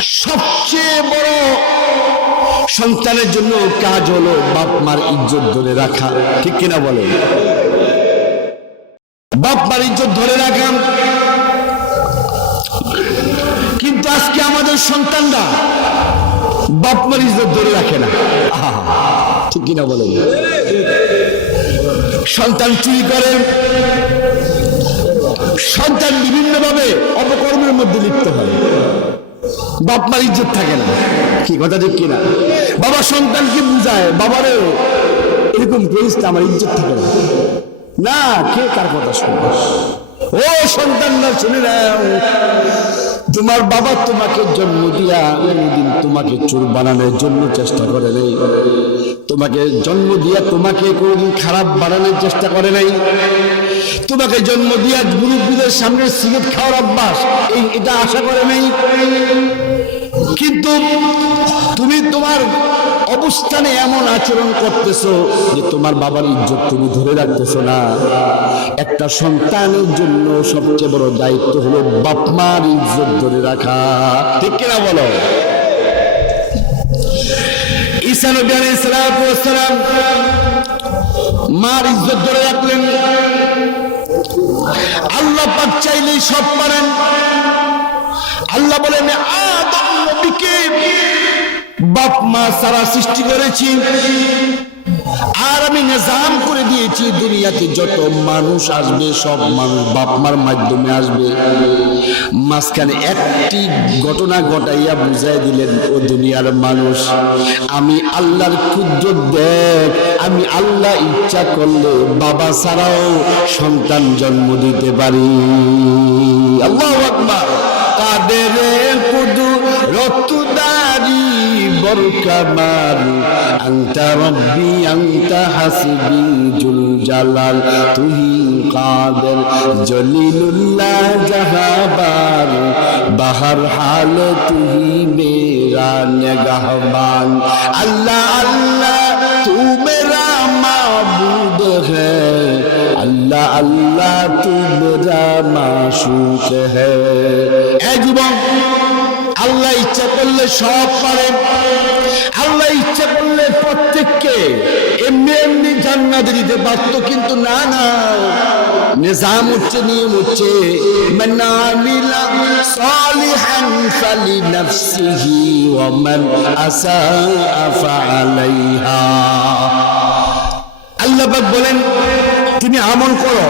সবচেয়ে বড় সন্তানের জন্য কাজ হলো বাপ মার ইজ্জত ধরে রাখা। ঠিক কিনা বলেন? বাপ মার ইজ্জত ধরে রাখা। কিন্তু আজকে আমাদের সন্তানরা বাপ মার ইজ্জত ধরে রাখে না। ঠিক কিনা বলেন? সন্তান চুরি করে। সন্তান বিভিন্নভাবে অপকর্মের মধ্যে লিপ্ত হয়। বাপ মার ইজ্জত থাকে না। কি কথা ঠিক কিনা? বাবা সন্তানকে বুঝায়, বাবারে, এরকম করিস আমার ইজ্জত থাকে না। না, কে কার কথা শুনবে? ও সন্তানরা শুনে নাও। তোমার বাবা তোমাকে জন্ম দিয়া কোনোদিন তোমাকে চোর বানানোর জন্য চেষ্টা করে নাই। তোমাকে জন্ম দিয়া তোমাকে কোনোদিন খারাপ বানানোর চেষ্টা করে নাই। তোমাকে জন্ম দিয়া মুরব্বীদের সামনে সিগারেট খাওয়ার অভ্যাস, এই এটা আশা করে নাই। কিন্তু তুমি তোমার অবস্থানে এমন আচরণ করতেছো যে তোমার বাবার ইজ্জত তুমি ধরে রাখতেছো না। একটা সন্তানের জন্য সবচেয়ে বড় দায়িত্ব হলো বাপ মার ইজ্জত ধরে রাখা। ঠিক কিনা বলো? মার ইজ্জত ধরে রাখলেন। আল্লাহ পাক চাইলেই সব পারেন। আল্লাহ বলেন, আদম নবীকে বাপ মা সারা সৃষ্টি করেছি। আর আমি নিজাম করে দিয়েছি দুনিয়াতে যত মানুষ আসবে, সব মানুষ বাপ মার মাধ্যমে আসবে। মাঝখানে একটি ঘটনা ঘটাইয়া বুঝাই দিলেন, ও দুনিয়ার মানুষ, আমি আল্লাহর ক্ষুদ্র দেখ, আমি আল্লাহ ইচ্ছা করলে বাবা ছাড়াও সন্তান জন্ম দিতে পারি। আল্লাহ আকবার। কামাল আন্তা রব্বি আন্তা হাসবি জুল জালাল তুহি কাদের জলিলুল্লাহ জাহাবার বাহার হাল তুহি মেরা নেগাহবান আল্লাহ আল্লাহ তু মেরা মাবুদ হ্যাঁ আল্লাহ আল্লাহ তু মেরা মাসুক হ্যাঁ যুবক আল্লাহ ইচ্ছা করলে সব পারেন এমনি এমনি জান্নাত দিতে কিন্তু না না। নিজাম হচ্ছে নিয়ম হচ্ছে আল্লাহ বলেন, তুমি আমল করো।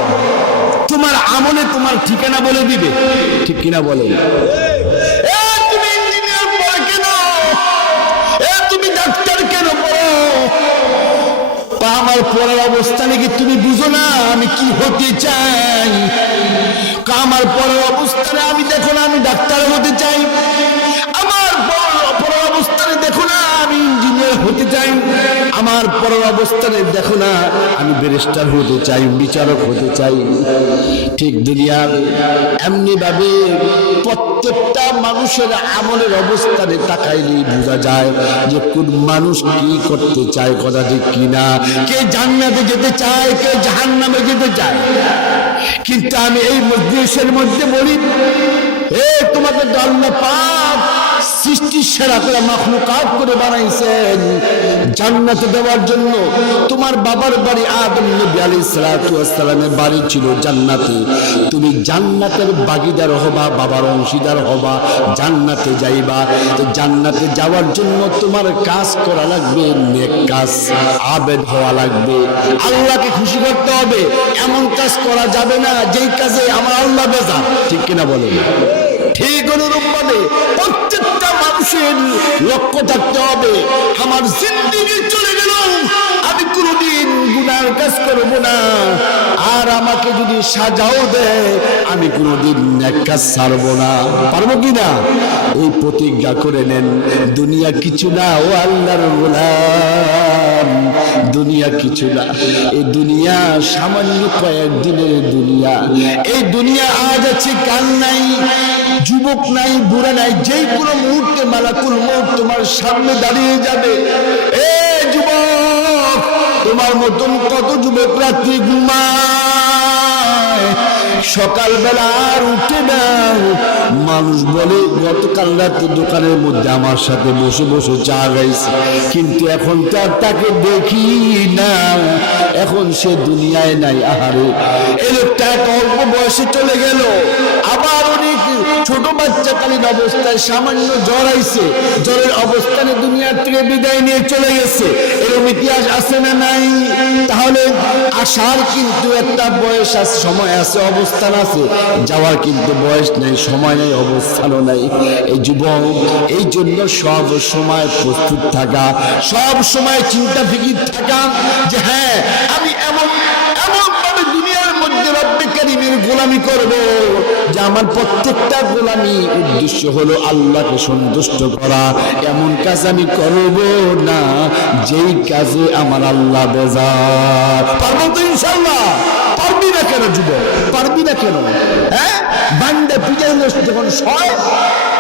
তোমার আমলে তোমার ঠিকানা বলে দিবে। ঠিক কিনা বলেন? আমার পরের অবস্থা নাকি তুমি বুঝো না আমি কি হতে চাই? কা আমার পরের অবস্থানে আমি দেখো না, আমি ডাক্তার হতে চাই। হতে চাই, আমার পড়ার অবস্থানে দেখো না, আমি ব্যারিস্টার হতে চাই, বিচারক হতে চাই। ঠিক দুনিয়ার এমনি ভাবে প্রত্যেকটা মানুষের আমলের অবস্থানে তাকাইলেই বোঝা যায় যে কোন মানুষ কি করতে চায়, কথা ঠিক কিনা। কে জান্নাতে যেতে চায়, কে জাহান্নামে যেতে চায়। কিন্তু আমি এই মজলিসের মধ্যে বলি, এ তোমাদের জন্ম আল্লাহ পাক সৃষ্টি সেরা করে মাখলুকাত করে বানাইছেন। জান্নাতে দেওয়ার জন্য তোমার বাবার বাড়ি আদম নবী আলাইহিস সালাতু ওয়াস সালামের বাড়ি ছিল জান্নাতে। তুমি জান্নাতের বাগিদার হবা, বাবার অংশীদার হবা, জান্নাতে যাইবা। তো জান্নাতে যাওয়ার জন্য তোমার কাজ করা লাগবে, নেক কাজ, আবেদ হওয়া লাগবে। আল্লাহকে খুশি করতে হবে, এমন কাজ করা যাবে না যেই কাজে আমার আল্লাহ বেজা ঠিক কিনা বলেন? ঠিক অনুরূপ ভাবে প্রত্যেকটা মানুষের লক্ষ্য থাকতে হবে। আমার জিন্দিগি চলে গেল। আমি কোনোদিন গুনার কাজ করব না। আর আমাকে যদি সাজাও দেয়, আমি কোনোদিন এক কাজ ছাড়বো না। পারব কি না? এই প্রতিজ্ঞা করে নেন, দুনিয়া কিছু না, ও আল্লাহর গোলাম। দুনিয়া কিছু না। এই দুনিয়া সামান্য কয়েকদিনের দুনিয়া। এই দুনিয়া আজ আছে, কাল নাই। যুবক নাই, বুড়া নাই যে কোনো মুহূর্তে মালাকুল মুখ তোমার সামনে দাঁড়িয়ে যাবে। এ যুবক, তোমার মতন কত যুবক রাত্রি ঘুমায়? সকালবেলা আর উঠে না। মানুষ বলে, গতকাল রাতে দোকানের মধ্যে আমার সাথে বসে বসে চা গাইছে কিন্তু এখন তো আর তাকে দেখি না। এখন সে দুনিয়ায় নাই, আহারে। এ লোকটা এত অল্প বয়সে চলে গেল। আবার অনেক ছোট বাচ্চাকালীন অবস্থায় সামান্য জ্বর আইছে। জ্বরের অবস্থানে দুনিয়ার থেকে বিদায় নিয়ে চলে গেছে। এরকম ইতিহাস আছে না নাই? তাহলে আসার কিন্তু একটা বয়স আছে, সময় আছে অবস্থান আছে। যাওয়ার কিন্তু বয়স নেই, সময় নেই, অবস্থানও নাই। এই যুবক, এই জন্য সব সময় প্রস্তুত থাকা, সব সময় চিন্তা ফিকির থাকা যে হ্যাঁ আমি এমন উদ্দেশ্য হলো আল্লাহকে সন্তুষ্ট করা। কাজ আমি করব না, যেই কাজে আমার আল্লাহ বেজার। তো ইনশাল্লাহ কেন যুবক? পারবি না কেন? হ্যাঁ? বান্ডে যখন সয়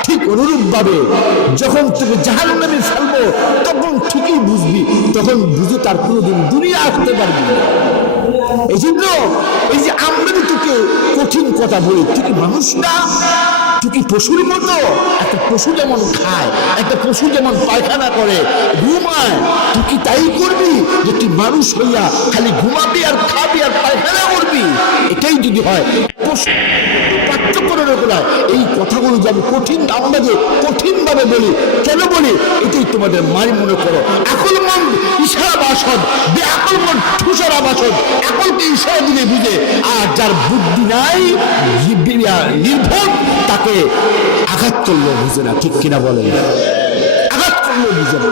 ঠিক অনুরূপ ভাবে যখন তুমি জাহান নামে ফেলব, তখন ঠিকই বুঝবি, তখন বুঝে তার কোনোদিন দুনিয়া আসতে পারবি এই জন্য এই যে আমরা তোকে কঠিন কথা বলি, তুই মানুষ না? তুই কি পশুর মতো? একটা পশু যেমন খায়, একটা পশু যেমন পায়খানা করে, ঘুমায়, তুই কি তাই করবি? যে তুই মানুষ হইয়া খালি ঘুমাবি আর খাবি আর পায়খানা করবি? এটাই যদি হয়, পশু পার্থক্য রেগুলার এই কথাগুলো যে আমি কঠিন, আমরা যে কঠিন ভাবে বলি, কেন বলি? এটাই তোমাদের মাই মনে করো। আকল ইশারা বাসন বেআকল মন ঠুসারা দিলে বুঝে, আর যার বুদ্ধি নাই নির্ভর তাকে আঘাত করল বুঝে না, ঠিক কিনা বলেন? আঘাত করল বুঝে না।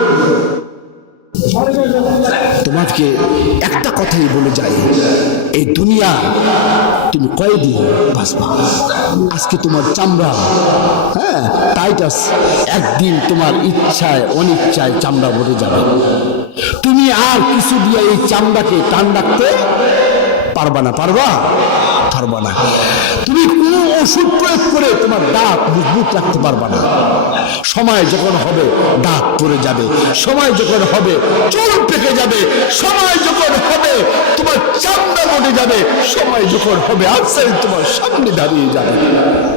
তোমাকে একটা কথাই বলে যাই, এই দুনিয়া তুমি কয়দিন বাঁচবা? আজকে তোমার চামড়া হ্যাঁ টাইটাস, একদিন তোমার ইচ্ছায়, অনিচ্ছায় চামড়া ভরে যাবে। তুমি আর কিছু দিয়ে এই চামড়াকে টান রাখতে পারবা না, পারবা? পারবা না তুমি কোনো ওষুধ প্রয়োগ করে তোমার দাঁত মজবুত রাখতে পারবা না। সময় যখন হবে, দাঁত পড়ে যাবে। সময় যখন হবে, চুল পেকে যাবে। সময় যখন হবে, তোমার চামড়া মরে যাবে। সময় যখন হবে আনসার তোমার সামনে দাঁড়িয়ে যাবে।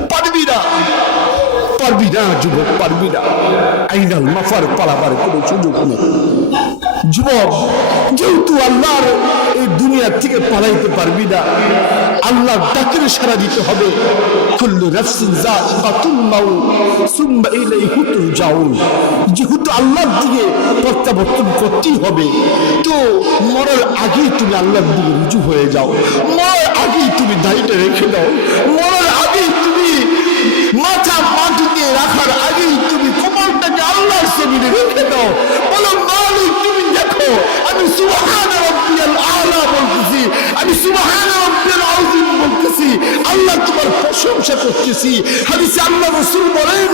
পারবি না। পারবি না, যুবক, পারবি না। আইনাল মাফার পালাবার কোনো সুযোগ নেই। যুবক, যেহেতু আল্লাহর এই দুনিয়া থেকে পালাইতে পারবি না, আল্লাহর ডাকের সারা দিতে হবে। যেহেতু আল্লাহর দিকে প্রত্যাবর্তন করতেই হবে, তো মরার তুমি আল্লাহর দিকে রুজু হয়ে যাও। মরার আগেই তুমি দাড়িটা রেখে দাও। মরার আগেই তুমি মাথা মাটিতে রাখার আগেই আল্লাহর সেবিনে রেখে দাও। বলো, মালিক, তুমি দেখো, আমি সুবহান রাব্বিয়াল আলা বলতেছি। আমি সুবহান প্রশংসা করতেছি। হাদিসে আল্লাহ রাসূল বলেন,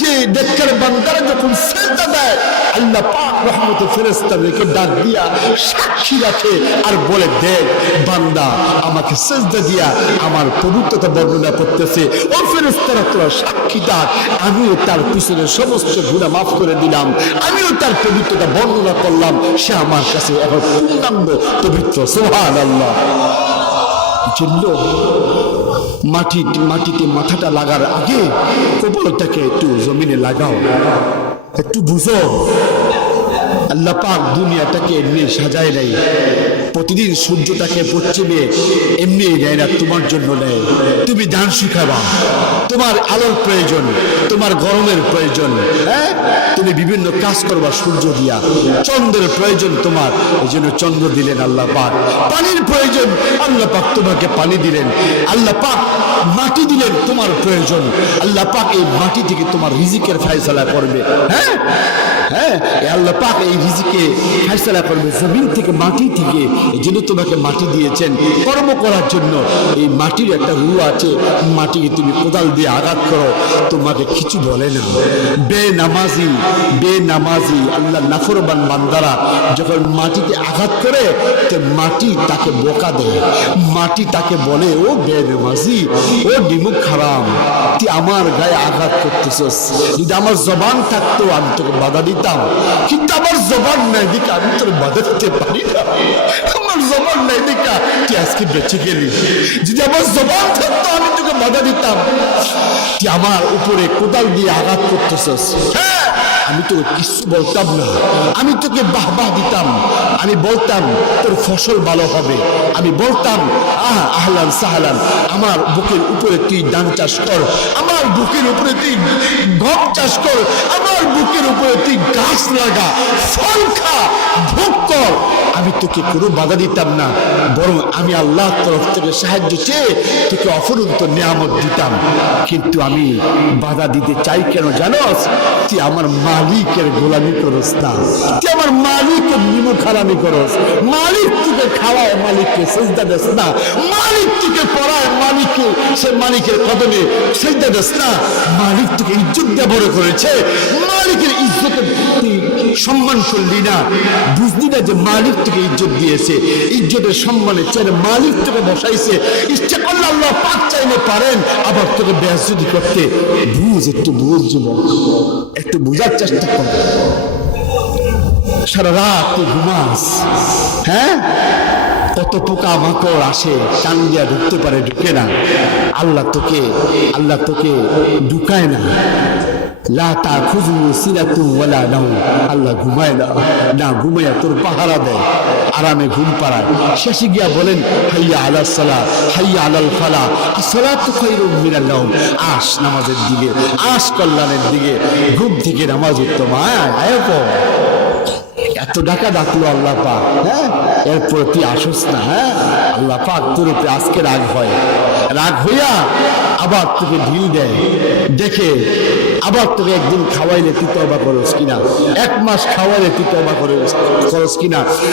যে দেখকার বান্দারা যখন সেজদা দেয়, আল্লাহ পাক রহমতে ফেরেশতাদেরকে ডাক দিয়া সাক্ষী রাখে আর বলে, দেখ বান্দা, আমাকে সেজদা দিয়া আমার পবিত্রতা বর্ণনা করতেছে। ও ফেরেশতারা তোরা সাক্ষী ডাক। আমিও তার পিছনে সমস্ত গুণা মাফ করে দিলাম। আমিও তার পবিত্রতা বর্ণনা করলাম। সে আমার কাছে এখন পূর্ণাঙ্গ পবিত্র। সোহান আল্লাহ মাটি, মাটিতে মাথাটা লাগার আগে কপালটাকে একটু জমিনে লাগাও। একটু বুঝো। আল্লাহ পাক দুনিয়াটাকে এমনি সাজায় নাই। প্রতিদিন সূর্যটাকে পশ্চিমে এমনি নেয় না, তোমার জন্য নেয়। তুমি ধান শিখাবা। তোমার আলোর প্রয়োজন, তোমার গরমের প্রয়োজন হ্যাঁ? তুমি বিভিন্ন কাজ করবা সূর্য দিয়া। চন্দ্রের প্রয়োজন তোমার এই জন্য চন্দ্র দিলেন আল্লাহ পাক। পানির প্রয়োজন, আল্লাহ পাক তোমাকে পানি দিলেন। আল্লাহ পাক মাটি দিলেন তোমার প্রয়োজন। আল্লাহ পাক এই মাটি থেকে তোমার রিজিকের ফায়সালা করবে হ্যাঁ? হ্যাঁ? আল্লাহ পাক এই রিজিকে করবে। জমিন থেকে মাটি থেকে। এই জন্য তোমাকে মাটি দিয়েছেন কর্ম করার জন্য। এই মাটির একটা রু আছে। মাটিকে তুমি কোদাল দিয়ে আঘাত করো। তোমাকে কিছু বলে না। বে নামাজি বে নামাজি আল্লাহ নাফরবান বান্দারা যখন মাটিতে আঘাত করে, তো মাটি তাকে বোকা দেয়। মাটি তাকে বলে, ও বে নামাজি ও নিমুখ খারাম তুই আমার গায়ে আঘাত করতেছস। যদি আমার জবান থাকতো, আমি তোকে বাধা দিতাম। দিতাম কিন্তু আমার জবান নাই দিকে, আমি তোর বাধা পারি আমার জবান নাই দিকা, তুই আজকে বেঁচে গেলি। যদি আমার জবান থাকতো, আমি তোকে বাধা দিতাম। তুই আমার উপরে কোদাল দিয়ে আঘাত করতেছিস। হ্যাঁ আমি তোকে কিছু বলতাম না। আমি তোকে বাহ বাহ দিতাম। আমি বলতাম, তোর ফসল ভালো হবে। আমি বলতাম, আহ, আহলান সাহলান, আমার বুকের উপরে তুই ধান চাষ কর। আমার বুকের উপরে তুই গম চাষ কর। আমার বুকের উপরে তুই গাছ লাগা, ফল খা, ভোগ কর। আমি তোকে কোনো বাধা দিতাম না, বরং আমি আল্লাহর তরফ থেকে সাহায্য চেয়ে তোকে অফরন্ত নিয়ামত দিতাম। কিন্তু আমি বাধা দিতে চাই কেন জানো তুই আমার মালিকের গোলামি করস না। তুই আমার মালিকের নিমক হারামি করস। মালিক তোকে খাওয়ায়, মালিককে সেজদা দেস না। মালিক তোকে পড়ায়, মালিককে সে মালিকের কদমে সেজদা দেস না। মালিক তোকে ইজ্জত দিয়ে করেছে। মালিকের ইজ্জতে তুই সম্মান করলি না। বুঝলি না যে মালিক তোকে ইজ্জত দিয়েছে। ইজ্জতের সম্মানে চেয়ে মালিক তোকে বসাইছে। ইচ্ছা করলে আল্লাহ পাক চাইলে পারেন, আবার তোকে বেহসুদি করতে। বুঝ একটু, বুঝ যুবক। একটু বোঝার চেষ্টা কর। সারা রাত ঘুমাস। হ্যাঁ? কত পোকা মাকড় আসে কান দিয়া ঢুকতে পারে, ঢুকে না। আল্লাহ তোকে আল্লাহ তোকে ঢুকায় না। লা তা খুজু সিরাতু ওয়ালা নাও আল্লাহ ঘুমায় না। না ঘুমাইয়া তোর পাহারা দেয়। আরামে ঘুম পাড়ায়। শেষে গিয়া বলেন, হাইয়া আলা সালা হাইয়া আলাল ফালা আসসালাতু খায়রুম মিনাল নাওম। আস নামাজের দিকে আস কল্যাণের দিকে। ঘুম থেকে নামাজ উত্তম। আয় আয়। এত ডাকা ডাকলো আল্লাহ পাক হ্যাঁ? এরপর তুই আসস না হ্যাঁ? আল্লাহ পাক তোর উপরে আজকে রাগ হয়। রাগ হইয়া আবার তোকে ঢিল দেয়। দেখে আবার তোকে একদিন খাওয়াইলে তুই তবা করস কিনা? এক মাস খাওয়াইলে তুই তবা করস করস কিনা?